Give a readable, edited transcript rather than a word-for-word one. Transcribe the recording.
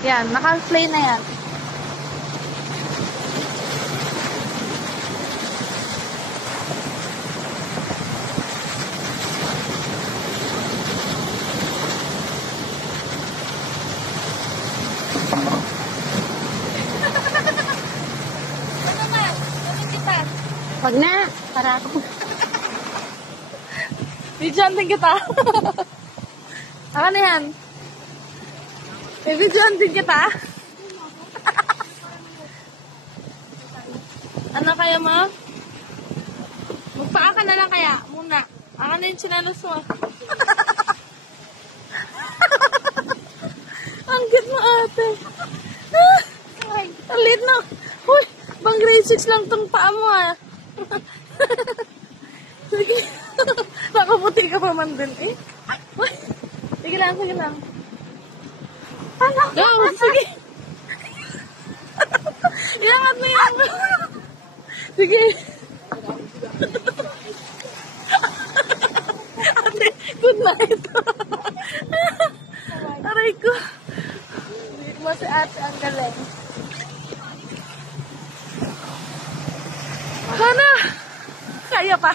Yan, naka-play na yan. Wag na. Para ako. Videoan din kita. Ako na yan. Videoan din kita. Ano kaya mo? Magpaa ka na lang kaya. Muna. Ako na yung sinalos mo. Ang cute mo ate. Ay, talit na. Uy, bang grade 6 lang tong paa mo ah. Sige. Nakaputi ka pa man din eh. Sige lang, sige lang. Go, sige. Iangat mo yan. Sige. Ate, good night. Aray ko. Hindi mo si ate ang galing. Sana. Kaya pa.